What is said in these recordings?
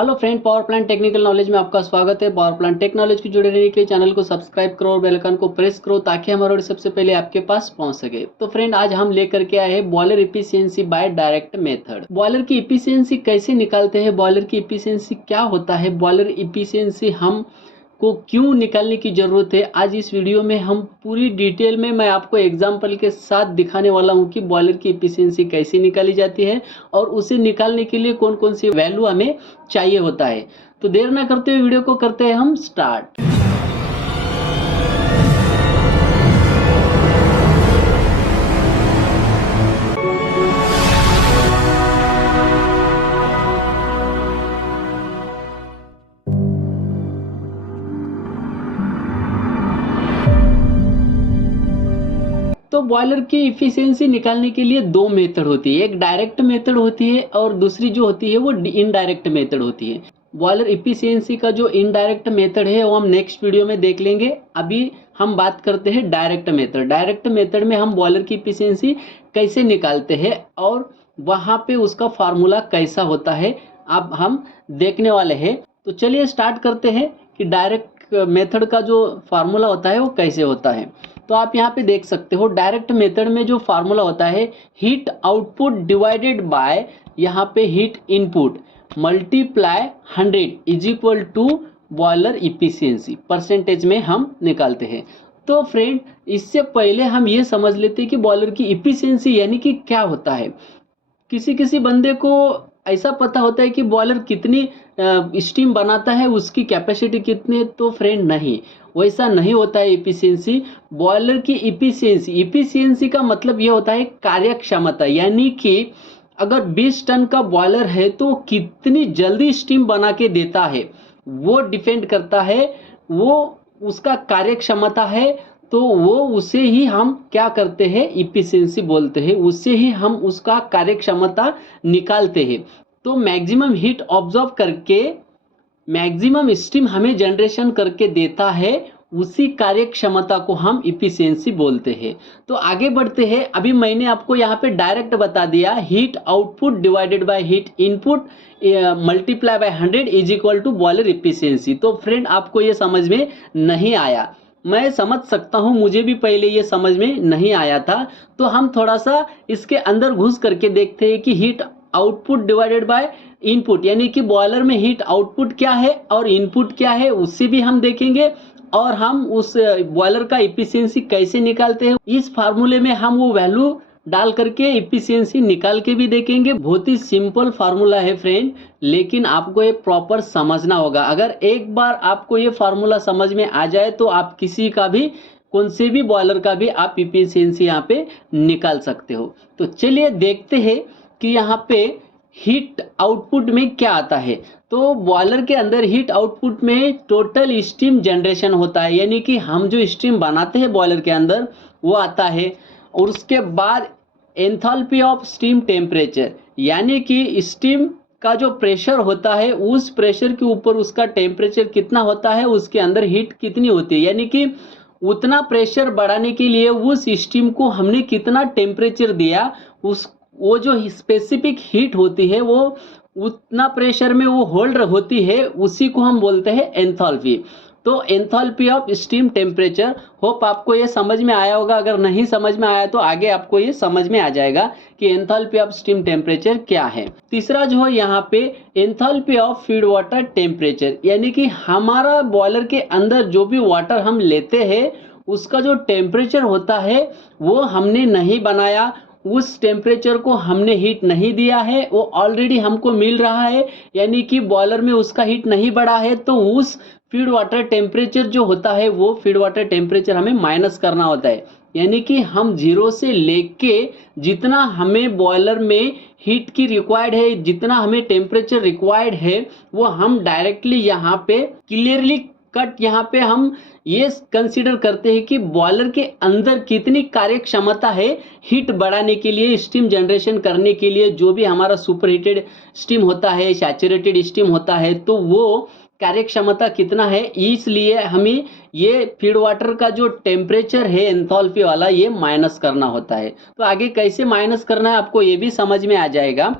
Hello friend, power plant technical knowledge में आपका स्वागत है। पावर प्लांट टेक नॉलेज की जुड़े रहने के लिए चैनल को सब्सक्राइब करो और बेल आइकन को प्रेस करो ताकि हमारा वीडियो सबसे पहले आपके पास पहुंच सके। तो फ्रेंड, आज हम लेकर के आए हैं boiler efficiency by direct method. Boiler की इफिशियंसी कैसे निकालते हैं, बॉयलर की इफिशियंसी क्या होता है, बॉयलर इफिशियंसी हम को क्यों निकालने की ज़रूरत है, आज इस वीडियो में हम पूरी डिटेल में मैं आपको एग्जांपल के साथ दिखाने वाला हूं कि बॉयलर की इफिशियंसी कैसे निकाली जाती है और उसे निकालने के लिए कौन कौन सी वैल्यू हमें चाहिए होता है। तो देर ना करते हुए वीडियो को करते हैं हम स्टार्ट। तो बॉयलर की इफिशियंसी निकालने के लिए दो मेथड होती है, एक डायरेक्ट मेथड होती है और दूसरी जो होती है वो इनडायरेक्ट मेथड होती है। बॉयलर इफिशियंसी का जो इनडायरेक्ट मेथड है वो हम नेक्स्ट वीडियो में देख लेंगे। अभी हम बात करते हैं डायरेक्ट मेथड। डायरेक्ट मेथड में हम बॉयलर की इफिशियंसी कैसे निकालते हैं और वहाँ पे उसका फार्मूला कैसा होता है अब हम देखने वाले हैं। तो चलिए स्टार्ट करते हैं कि डायरेक्ट मेथड का जो फार्मूला होता है वो कैसे होता है। तो आप यहाँ पे देख सकते हो डायरेक्ट मेथड में जो फार्मूला होता है हीट आउटपुट डिवाइडेड बाय यहाँ पे heat input multiply 100 is equal to boiler efficiency percentage में हम निकालते हैं। तो फ्रेंड, इससे पहले हम ये समझ लेते हैं कि बॉयलर की इफिशियंसी यानी कि क्या होता है। किसी किसी बंदे को ऐसा पता होता है कि बॉयलर कितनी स्टीम बनाता है, उसकी कैपेसिटी कितनी है। तो फ्रेंड, नहीं, वैसा नहीं होता है इफिशियंसी। बॉयलर की इफिशियंसी का मतलब ये होता है कार्य क्षमता, यानी कि अगर 20 टन का बॉयलर है तो कितनी जल्दी स्टीम बना के देता है वो डिपेंड करता है, वो उसका कार्य क्षमता है। तो वो उसे ही हम क्या करते हैं, इफिशियंसी बोलते हैं, उससे ही हम उसका कार्य क्षमता निकालते हैं। तो मैक्सिमम हीट ऑब्जर्व करके मैक्सिमम स्टीम हमें जनरेशन करके देता है, उसी कार्य क्षमता को हम इफिशियंसी बोलते हैं। तो आगे बढ़ते हैं। अभी मैंने आपको यहाँ पे डायरेक्ट बता दिया heat output divided by heat input multiply by 100 is equal to boiler efficiency. तो फ्रेंड, आपको ये समझ में नहीं आया, मैं समझ सकता हूँ, मुझे भी पहले ये समझ में नहीं आया था। तो हम थोड़ा सा इसके अंदर घुस करके देखते हैं कि heat output divided by input यानी कि बॉयलर में हीट आउटपुट क्या है और इनपुट क्या है उससे भी हम देखेंगे, और हम उस बॉयलर का इफिशियंसी कैसे निकालते हैं इस फार्मूले में हम वो वैल्यू डाल करके इफिशियंसी निकाल के भी देखेंगे। बहुत ही सिंपल फार्मूला है फ्रेंड, लेकिन आपको ये प्रॉपर समझना होगा। अगर एक बार आपको ये फार्मूला समझ में आ जाए तो आप किसी का भी, कौन से भी बॉयलर का भी आप इफिशियंसी यहाँ पे निकाल सकते हो। तो चलिए देखते हैं कि यहाँ पे हीट आउटपुट में क्या आता है। तो बॉयलर के अंदर हीट आउटपुट में टोटल स्टीम जनरेशन होता है, यानी कि हम जो स्टीम बनाते हैं बॉयलर के अंदर वो आता है। और उसके बाद एंथैल्पी ऑफ स्टीम टेम्परेचर, यानी कि स्टीम का जो प्रेशर होता है उस प्रेशर के ऊपर उसका टेम्परेचर कितना होता है, उसके अंदर हीट कितनी होती है, यानी कि उतना प्रेशर बढ़ाने के लिए उस स्टीम को हमने कितना टेम्परेचर दिया, उस वो जो स्पेसिफिक हीट होती है वो उतना प्रेशर में वो होल्ड होती है, उसी को हम बोलते हैं एंथैल्पी। तो enthalpy of steam temperature, hope आपको ये समझ में आया होगा। अगर नहीं समझ में आया तो आगे आपको ये समझ में आ जाएगा कि एंथैल्पी ऑफ स्टीम टेम्परेचर क्या है। तीसरा जो है यहाँ पे enthalpy of feed water temperature, यानी कि हमारा बॉयलर के अंदर जो भी वाटर हम लेते हैं उसका जो टेम्परेचर होता है वो हमने नहीं बनाया, उस टेम्परेचर को हमने हीट नहीं दिया है, वो ऑलरेडी हमको मिल रहा है, यानी कि बॉयलर में उसका हीट नहीं बढ़ा है। तो उस फीड वाटर टेम्परेचर जो होता है वो फीड वाटर टेम्परेचर हमें माइनस करना होता है, यानी कि हम जीरो से लेके जितना हमें बॉयलर में हीट की रिक्वायर्ड है, जितना हमें टेम्परेचर रिक्वायर्ड है, वो हम डायरेक्टली यहाँ पे क्लियरली कट यहाँ पे हम ये कंसीडर करते हैं कि बॉयलर के अंदर कितनी कार्य क्षमता है हीट बढ़ाने के लिए, स्टीम जनरेशन करने के लिए। जो भी हमारा सुपर हीटेड स्टीम होता है, सैचुरेटेड स्टीम होता है, तो वो कार्य क्षमता कितना है, इसलिए हमें ये फीड वाटर का जो टेम्परेचर है एंथैल्पी वाला ये माइनस करना होता है। तो आगे कैसे माइनस करना है आपको ये भी समझ में आ जाएगा।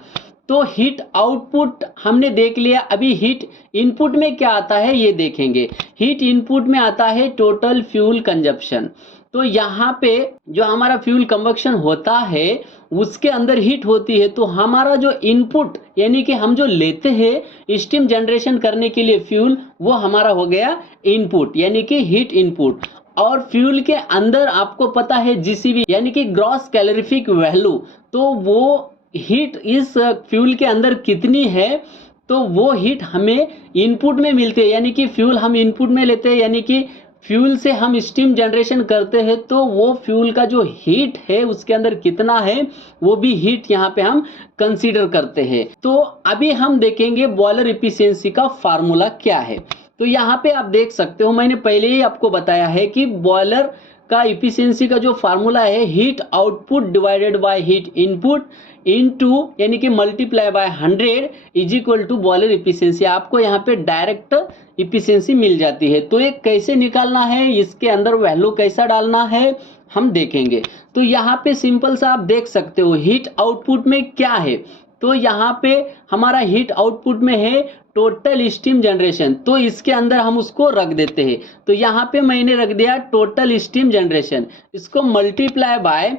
तो हीट आउटपुट हमने देख लिया। अभी हीट इनपुट में क्या आता है ये देखेंगे। हीट इनपुट में आता है टोटल फ्यूल कंजप्शन। तो यहाँ पे जो हमारा फ्यूल कंबक्शन होता है उसके अंदर हीट होती है, तो हमारा जो इनपुट यानी कि हम जो लेते हैं स्टीम जनरेशन करने के लिए फ्यूल, वो हमारा हो गया इनपुट यानी कि हीट इनपुट। और फ्यूल के अंदर आपको पता है जीसीवी यानी कि ग्रॉस कैलोरीफिक वैल्यू, तो वो हीट इस फ्यूल के अंदर कितनी है, तो वो हीट हमें इनपुट में मिलती है। यानी कि फ्यूल हम इनपुट में लेते हैं, यानी कि फ्यूल से हम स्टीम जनरेशन करते हैं, तो वो फ्यूल का जो हीट है उसके अंदर कितना है वो भी हीट यहाँ पे हम कंसीडर करते हैं। तो अभी हम देखेंगे बॉयलर इफिशियंसी का फार्मूला क्या है। तो यहाँ पे आप देख सकते हो, मैंने पहले ही आपको बताया है कि बॉयलर का इफिशियंसी का जो फार्मूला है heat output divided by heat input into यानी कि multiply by 100 is equal to boiler efficiency. आपको यहाँ पे डायरेक्ट इफिशियंसी मिल जाती है। तो ये कैसे निकालना है, इसके अंदर वैल्यू कैसा डालना है हम देखेंगे। तो यहाँ पे सिंपल सा आप देख सकते हो हीट आउटपुट में क्या है। तो यहाँ पे हमारा हीट आउटपुट में है टोटल स्टीम जनरेशन, तो इसके अंदर हम उसको रख देते हैं। तो यहाँ पे मैंने रख दिया टोटल स्टीम जनरेशन, इसको मल्टीप्लाई बाय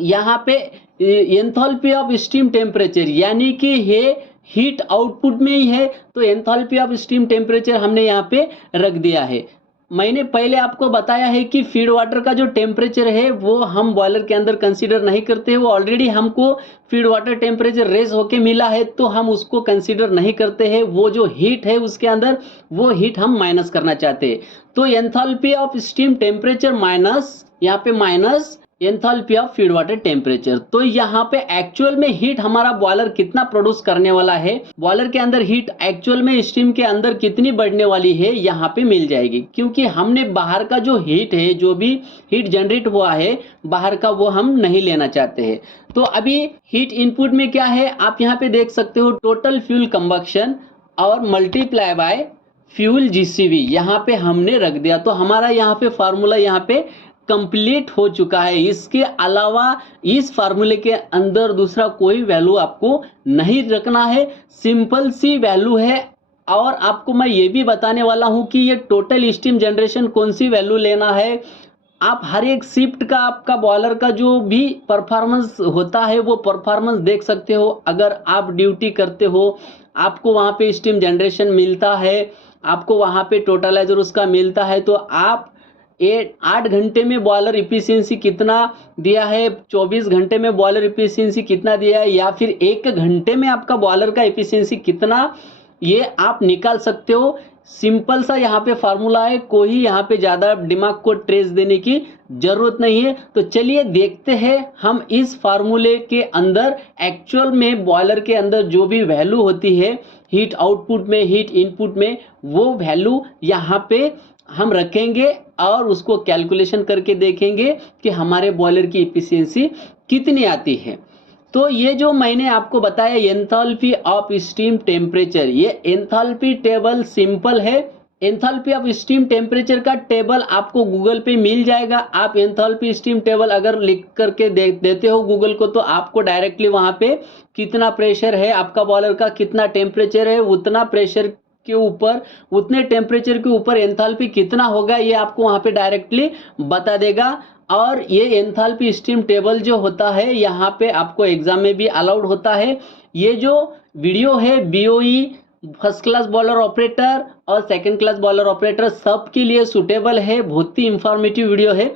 यहाँ पे एंथैल्पी ऑफ स्टीम टेम्परेचर यानी कि ये हीट आउटपुट में ही है, तो एंथैल्पी ऑफ स्टीम टेम्परेचर हमने यहाँ पे रख दिया है। मैंने पहले आपको बताया है कि फीड वाटर का जो टेम्परेचर है वो हम बॉयलर के अंदर कंसीडर नहीं करते, वो ऑलरेडी हमको फीड वाटर टेम्परेचर रेज होके मिला है, तो हम उसको कंसीडर नहीं करते हैं। वो जो हीट है उसके अंदर वो हीट हम माइनस करना चाहते हैं। तो enthalpy of steam temperature minus यहाँ पे minus enthalpy of feed water temperature. तो यहाँ पे एक्चुअल में हीट हमारा बॉयलर कितना प्रोड्यूस करने वाला है, बॉयलर के अंदर हीट एक्चुअल में स्टीम के अंदर कितनी बढ़ने वाली है यहाँ पे मिल जाएगी, क्योंकि हमने बाहर का जो हीट है, जो भी हीट जनरेट हुआ है बाहर का, वो हम नहीं लेना चाहते हैं। तो अभी हीट इनपुट में क्या है आप यहाँ पे देख सकते हो, टोटल फ्यूल कंबक्शन और मल्टीप्लाई बाय फ्यूल जीसीवी यहाँ पे हमने रख दिया। तो हमारा यहाँ पे फार्मूला यहाँ पे कंप्लीट हो चुका है। इसके अलावा इस फार्मूले के अंदर दूसरा कोई वैल्यू आपको नहीं रखना है, सिंपल सी वैल्यू है। और आपको मैं ये भी बताने वाला हूं कि ये टोटल स्टीम जनरेशन कौन सी वैल्यू लेना है। आप हर एक शिफ्ट का आपका बॉयलर का जो भी परफॉर्मेंस होता है वो परफॉर्मेंस देख सकते हो। अगर आप ड्यूटी करते हो, आपको वहाँ पे स्टीम जनरेशन मिलता है, आपको वहाँ पे टोटलाइजर उसका मिलता है, तो आप 8 घंटे में बॉयलर इफिशियंसी कितना दिया है, 24 घंटे में बॉयलर इफिशियंसी कितना दिया है, या फिर 1 घंटे में आपका बॉयलर का इफिशियंसी कितना, ये आप निकाल सकते हो। सिंपल सा यहाँ पे फार्मूला है, कोई यहाँ पे ज़्यादा दिमाग को ट्रेस देने की जरूरत नहीं है। तो चलिए देखते हैं हम इस फार्मूले के अंदर एक्चुअल में बॉयलर के अंदर जो भी वैल्यू होती है हीट आउटपुट में, हीट इनपुट में, वो वैल्यू यहाँ पे हम रखेंगे और उसको कैलकुलेशन करके देखेंगे कि हमारे बॉयलर की इफिशियंसी कितनी आती है। तो ये जो मैंने आपको बताया एंथैल्पी ऑफ स्टीम टेम्परेचर, ये एंथैल्पी टेबल सिंपल है। एंथैल्पी ऑफ स्टीम टेम्परेचर का टेबल आपको गूगल पे मिल जाएगा। आप एंथैल्पी स्टीम टेबल अगर लिख करके देते हो गूगल को, तो आपको डायरेक्टली वहाँ पे कितना प्रेशर है आपका बॉयलर का, कितना टेम्परेचर है, उतना प्रेशर के ऊपर, उतने टेम्परेचर के ऊपर एंथैल्पी कितना होगा, ये आपको वहाँ पे डायरेक्टली बता देगा। और ये एंथैल्पी स्टीम टेबल जो होता है यहाँ पे आपको एग्जाम में भी अलाउड होता है। ये जो वीडियो है BOE first class boiler operator और सेकंड क्लास बॉयलर ऑपरेटर सबके लिए सूटेबल है, बहुत ही इंफॉर्मेटिव वीडियो है।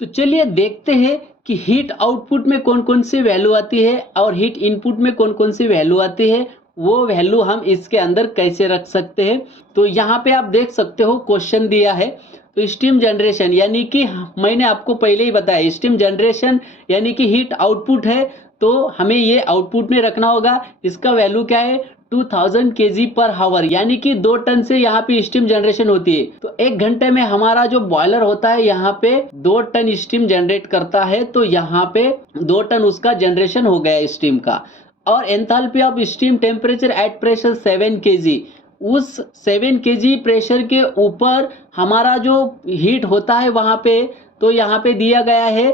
तो चलिए देखते हैं कि हीट आउटपुट में कौन कौन सी वैल्यू आती है और हीट इनपुट में कौन कौन सी वैल्यू आती है, वो वैल्यू हम इसके अंदर कैसे रख सकते हैं। तो यहाँ पे आप देख सकते हो क्वेश्चन दिया है। तो स्टीम जनरेशन यानी कि मैंने आपको पहले ही बताया, स्टीम जनरेशन यानी कि हीट आउटपुट है, तो हमें ये आउटपुट में रखना होगा। इसका वैल्यू क्या है 2000 kg पर हावर, यानी कि 2 टन से यहाँ पे स्टीम जनरेशन होती है। तो 1 घंटे में हमारा जो बॉयलर होता है यहाँ पे 2 टन स्टीम जनरेट करता है, तो यहाँ पे 2 टन उसका जनरेशन हो गया स्टीम का। और enthalpy of steam temperature at pressure 7 kg, उस 7 kg प्रेशर के ऊपर हमारा जो हीट होता है वहाँ पे, तो यहाँ पे दिया गया है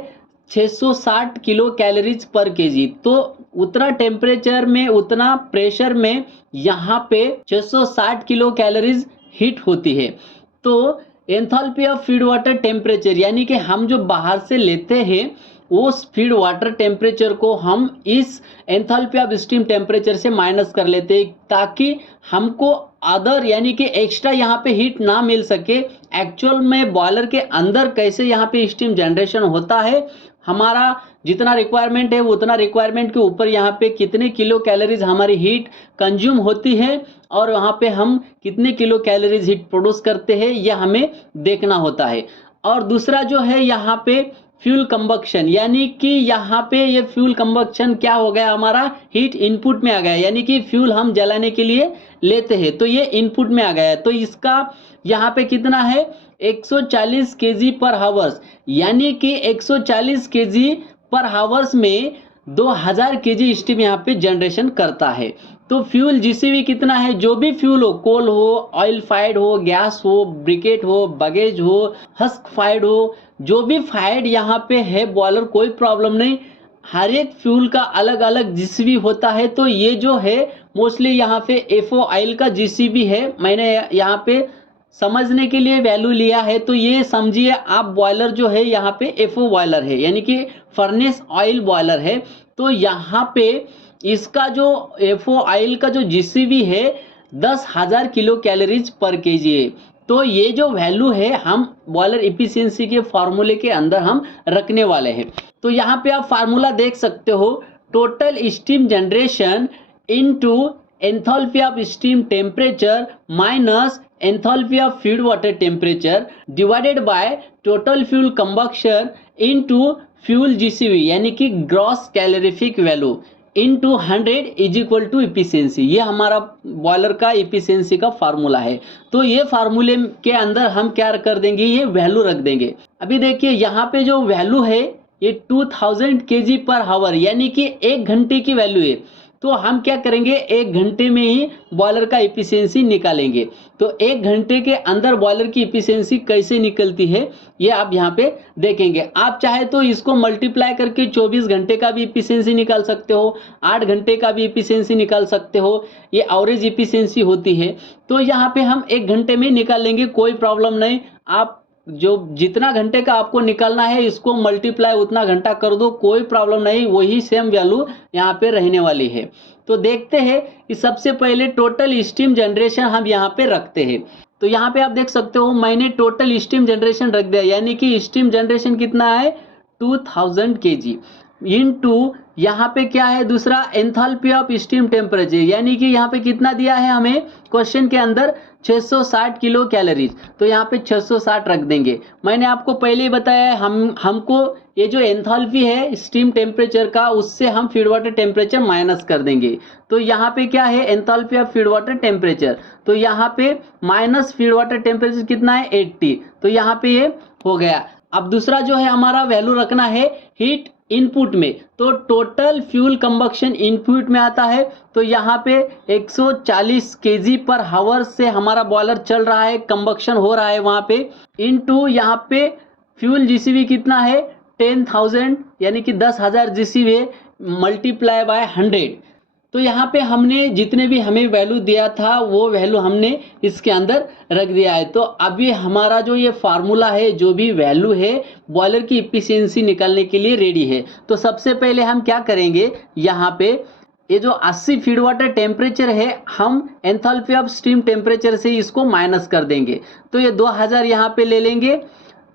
660 किलो कैलोरीज पर केजी। तो उतना टेम्परेचर में, उतना प्रेशर में यहाँ पे 660 किलो कैलोरीज हीट होती है। तो enthalpy of feed water temperature यानी कि हम जो बाहर से लेते हैं उस फीड वाटर टेम्परेचर को हम इस एंथैल्पी ऑफ स्टीम टेम्परेचर से माइनस कर लेते हैं, ताकि हमको अदर यानी कि एक्स्ट्रा यहाँ पे हीट ना मिल सके। एक्चुअल में बॉयलर के अंदर कैसे यहाँ पे स्टीम जनरेशन होता है, हमारा जितना रिक्वायरमेंट है उतना रिक्वायरमेंट के ऊपर यहाँ पे कितने किलो कैलोरीज हमारी हीट कंज्यूम होती है और वहाँ पे हम कितने किलो कैलोरीज हीट प्रोड्यूस करते हैं, यह हमें देखना होता है। और दूसरा जो है यहाँ पे फ्यूल कंबक्शन, यानी कि यहाँ पे ये फ्यूल कंबक्शन क्या हो गया, हमारा हीट इनपुट में आ गया, यानी कि फ्यूल हम जलाने के लिए लेते हैं तो ये इनपुट में आ गया है। तो इसका यहाँ पे कितना है 140 केजी पर हावर्स, यानी कि 140 केजी पर हावर्स में 2000 केजी स्टीम यहाँ पे जनरेशन करता है। तो फ्यूल जीसीवी कितना है, जो भी फ्यूल हो, कोल हो, ऑयल फायर्ड हो, गैस हो, ब्रिकेट हो, बगेज हो, हस्क फायर्ड हो, जो भी फायर्ड यहाँ पे है बॉयलर, कोई प्रॉब्लम नहीं। हर एक फ्यूल का अलग अलग जीसीबी होता है। तो ये जो है मोस्टली यहाँ पे एफओ ऑयल का जीसीबी है, मैंने यहाँ पे समझने के लिए वैल्यू लिया है। तो ये समझिए आप बॉयलर जो है यहाँ पे एफओ बॉयलर है, यानी कि फर्नेस ऑयल बॉयलर है। तो यहाँ पे इसका जो एफओ ऑयल का जो जीसीबी है 10,000 किलो कैलोरीज पर केजी है। तो ये जो वैल्यू है हम बॉयलर इफिशियंसी के फार्मूले के अंदर हम रखने वाले हैं। तो यहाँ पे आप फार्मूला देख सकते हो, total steam generation into enthalpy of steam temperature minus enthalpy of feed water temperature divided by total fuel combustion into fuel GCV, यानी कि gross calorific value into 100 is equal to efficiency. ये हमारा boiler का efficiency का formula है। तो ये फार्मूले के अंदर हम क्या कर देंगे, ये वैल्यू रख देंगे। अभी देखिए यहाँ पे जो वैल्यू है ये 2000 केजी पर हावर, यानी कि 1 घंटे की वैल्यू है। तो हम क्या करेंगे, 1 घंटे में ही बॉयलर का इफिशियंसी निकालेंगे। तो 1 घंटे के अंदर बॉयलर की इफिशियंसी कैसे निकलती है ये आप यहाँ पे देखेंगे। आप चाहे तो इसको मल्टीप्लाई करके 24 घंटे का भी इफिशियंसी निकाल सकते हो, 8 घंटे का भी इफिशियंसी निकाल सकते हो, ये एवरेज इफिशियंसी होती है। तो यहाँ पे हम 1 घंटे में निकाल लेंगे, कोई प्रॉब्लम नहीं। आप जो जितना घंटे का आपको निकालना है इसको मल्टीप्लाई उतना घंटा कर दो, कोई प्रॉब्लम नहीं, वही सेम वैल्यू यहाँ पे रहने वाली है। तो देखते हैं कि सबसे पहले टोटल स्टीम जनरेशन हम यहाँ पे रखते हैं। तो यहाँ पे आप देख सकते हो मैंने टोटल स्टीम जनरेशन रख दिया, यानी कि स्टीम जनरेशन कितना है 2000 केजी इनटू यहाँ पे क्या है दूसरा एंथैल्पी ऑफ स्टीम टेम्परेचर, यानी कि यहाँ पे कितना दिया है हमें क्वेश्चन के अंदर 660 किलो कैलोरीज। तो यहाँ पे 660 रख देंगे। मैंने आपको पहले ही बताया है हमको ये जो एंथैल्पी है स्टीम टेम्परेचर का उससे हम फीड वाटर टेम्परेचर माइनस कर देंगे। तो यहाँ पे क्या है enthalpy of feed water temperature, तो यहाँ पे माइनस फीड वाटर टेम्परेचर कितना है 80। तो यहाँ पे ये हो गया। अब दूसरा जो है हमारा वैल्यू रखना है हीट इनपुट में। तो टोटल फ्यूल कंबक्शन इनपुट में आता है। तो यहाँ पे 140 केजी पर हावर से हमारा बॉयलर चल रहा है, कंबक्शन हो रहा है वहाँ पे, इनटू यहाँ पे फ्यूल जीसीवी कितना है 10,000, यानी कि 10,000 जीसीवी मल्टीप्लाई बाय 100। तो यहाँ पे हमने जितने भी हमें वैल्यू दिया था वो वैल्यू हमने इसके अंदर रख दिया है। तो अभी हमारा जो ये फार्मूला है, जो भी वैल्यू है बॉयलर की इफिशियंसी निकालने के लिए रेडी है। तो सबसे पहले हम क्या करेंगे, यहाँ पे ये जो 80 फीड वाटर टेम्परेचर है हम एंथैल्पी ऑफ स्टीम टेम्परेचर से इसको माइनस कर देंगे। तो ये 2000 यहाँ पे ले लेंगे,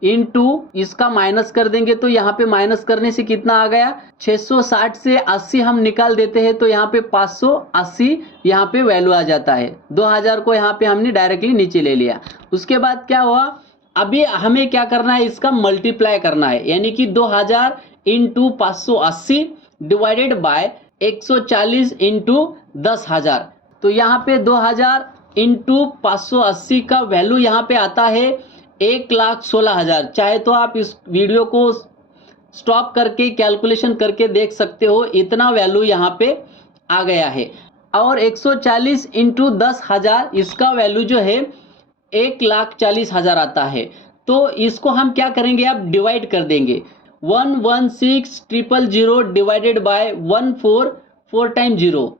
इनटू इसका माइनस कर देंगे। तो यहाँ पे माइनस करने से कितना आ गया 660 से 80 हम निकाल देते हैं। तो यहाँ पे 580 यहाँ पे वैल्यू आ जाता है। 2000 को यहाँ पे हमने डायरेक्टली नीचे ले लिया। उसके बाद क्या हुआ, अभी हमें क्या करना है, इसका मल्टीप्लाई करना है, यानी कि 2000 इंटू 580 डिवाइडेड बाय 140 इंटू 10,000। तो यहाँ पे 2000 इंटू 580 का वैल्यू यहाँ पे आता है 1,16,000। चाहे तो आप इस वीडियो को स्टॉप करके कैलकुलेशन करके देख सकते हो, इतना वैल्यू यहाँ पे आ गया है। और 140 इंटू 10,000 इसका वैल्यू जो है 1,40,000 आता है। तो इसको हम क्या करेंगे, अब डिवाइड कर देंगे। 116,000 डिवाइडेड बाय 14 4 टाइम 0,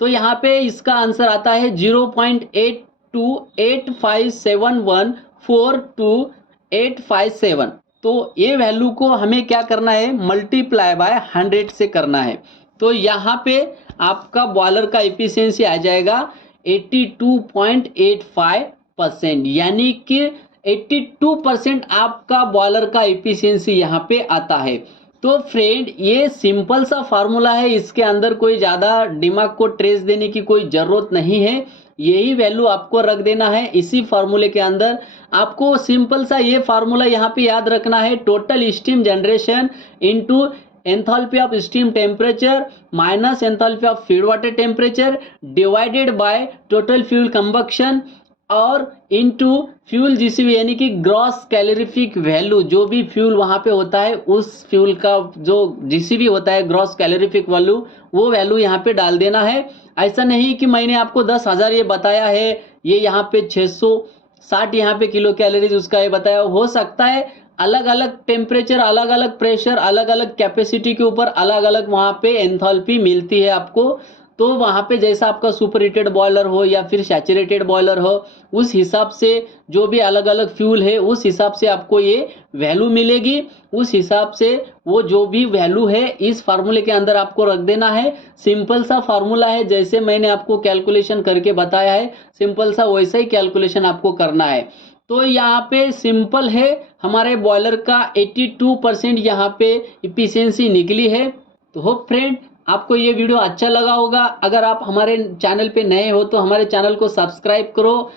तो यहाँ पे इसका आंसर आता है 0.828571428557। तो ये वैल्यू को हमें क्या करना है, मल्टीप्लाई बाय 100 से करना है। तो यहाँ पे आपका बॉयलर का एफिशिएंसी आ जाएगा 82.85%, यानी कि 82% आपका बॉयलर का एफिशिएंसी यहाँ पे आता है। तो फ्रेंड ये सिंपल सा फार्मूला है, इसके अंदर कोई ज़्यादा दिमाग को ट्रेस देने की कोई ज़रूरत नहीं है, यही वैल्यू आपको रख देना है इसी फार्मूले के अंदर। आपको सिंपल सा ये फार्मूला यहाँ पे याद रखना है, total steam generation into enthalpy of steam temperature minus enthalpy of feed water temperature divided by total fuel combustion और इनटू फ्यूल जीसीवी, यानी कि ग्रॉस कैलोरीफिक वैल्यू, जो भी फ्यूल वहाँ पे होता है उस फ्यूल का जो जीसीवी होता है ग्रॉस कैलोरीफिक वैल्यू, वो वैल्यू यहाँ पे डाल देना है। ऐसा नहीं कि मैंने आपको 10,000 ये बताया है, ये यहाँ पे 660 यहाँ पे किलो कैलोरीज उसका ये बताया, हो सकता है अलग अलग टेम्परेचर, अलग अलग प्रेशर, अलग अलग कैपेसिटी के ऊपर अलग अलग वहाँ पे एंथैल्पी मिलती है आपको। तो वहाँ पे जैसा आपका सुपर हीटेड बॉयलर हो या फिर सैचुरेटेड बॉयलर हो, उस हिसाब से जो भी अलग अलग फ्यूल है उस हिसाब से आपको ये वैल्यू मिलेगी। उस हिसाब से वो जो भी वैल्यू है इस फार्मूले के अंदर आपको रख देना है। सिंपल सा फार्मूला है, जैसे मैंने आपको कैलकुलेशन करके बताया है सिंपल सा वैसा ही कैलकुलेशन आपको करना है। तो यहाँ पे सिंपल है, हमारे बॉयलर का 82% यहाँ पे इफिशियंसी निकली है। तो होप फ्रेंड आपको ये वीडियो अच्छा लगा होगा। अगर आप हमारे चैनल पे नए हो तो हमारे चैनल को सब्सक्राइब करो।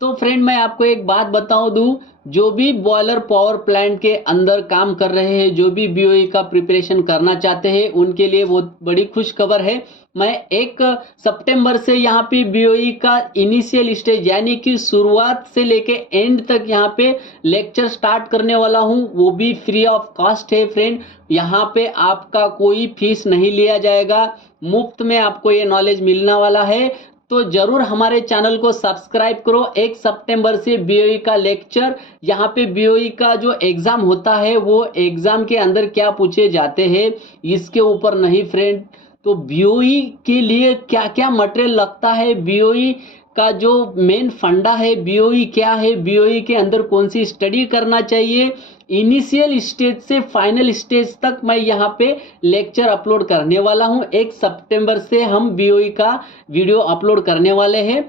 तो फ्रेंड मैं आपको एक बात बताऊं दूं, जो भी बॉयलर पावर प्लांट के अंदर काम कर रहे हैं, जो भी बीओई का प्रिपरेशन करना चाहते हैं, उनके लिए बहुत बड़ी खुश खबर है। मैं 1 सितंबर से यहाँ पे बीओई का इनिशियल स्टेज यानी कि शुरुआत से लेके एंड तक यहाँ पे लेक्चर स्टार्ट करने वाला हूँ, वो भी फ्री ऑफ कॉस्ट है फ्रेंड। यहाँ पे आपका कोई फीस नहीं लिया जाएगा, मुफ्त में आपको ये नॉलेज मिलने वाला है। तो जरूर हमारे चैनल को सब्सक्राइब करो। 1 सितंबर से बीओई का लेक्चर, यहाँ पे बीओई का जो एग्जाम होता है वो एग्जाम के अंदर क्या पूछे जाते हैं इसके ऊपर नहीं फ्रेंड। तो बीओई के लिए क्या क्या मटेरियल लगता है, बीओई का जो मेन फंडा है, बीओई क्या है, बीओई के अंदर कौन सी स्टडी करना चाहिए, इनिशियल स्टेज से फाइनल स्टेज तक मैं यहाँ पे लेक्चर अपलोड करने वाला हूँ। 1 सितंबर से हम बीओई का वीडियो अपलोड करने वाले हैं।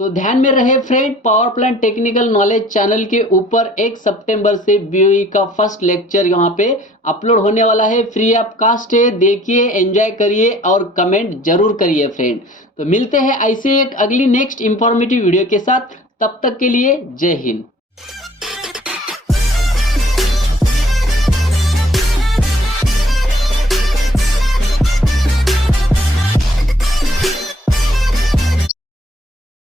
तो ध्यान में रहे friend, power plant technical knowledge channel के ऊपर 1 सितंबर से बीओई का फर्स्ट लेक्चर यहाँ पे अपलोड होने वाला है, फ्री ऑफ कास्ट है। देखिए, एंजॉय करिए और कमेंट जरूर करिए फ्रेंड। तो मिलते हैं ऐसे एक अगली नेक्स्ट इंफॉर्मेटिव वीडियो के साथ, तब तक के लिए जय हिंद।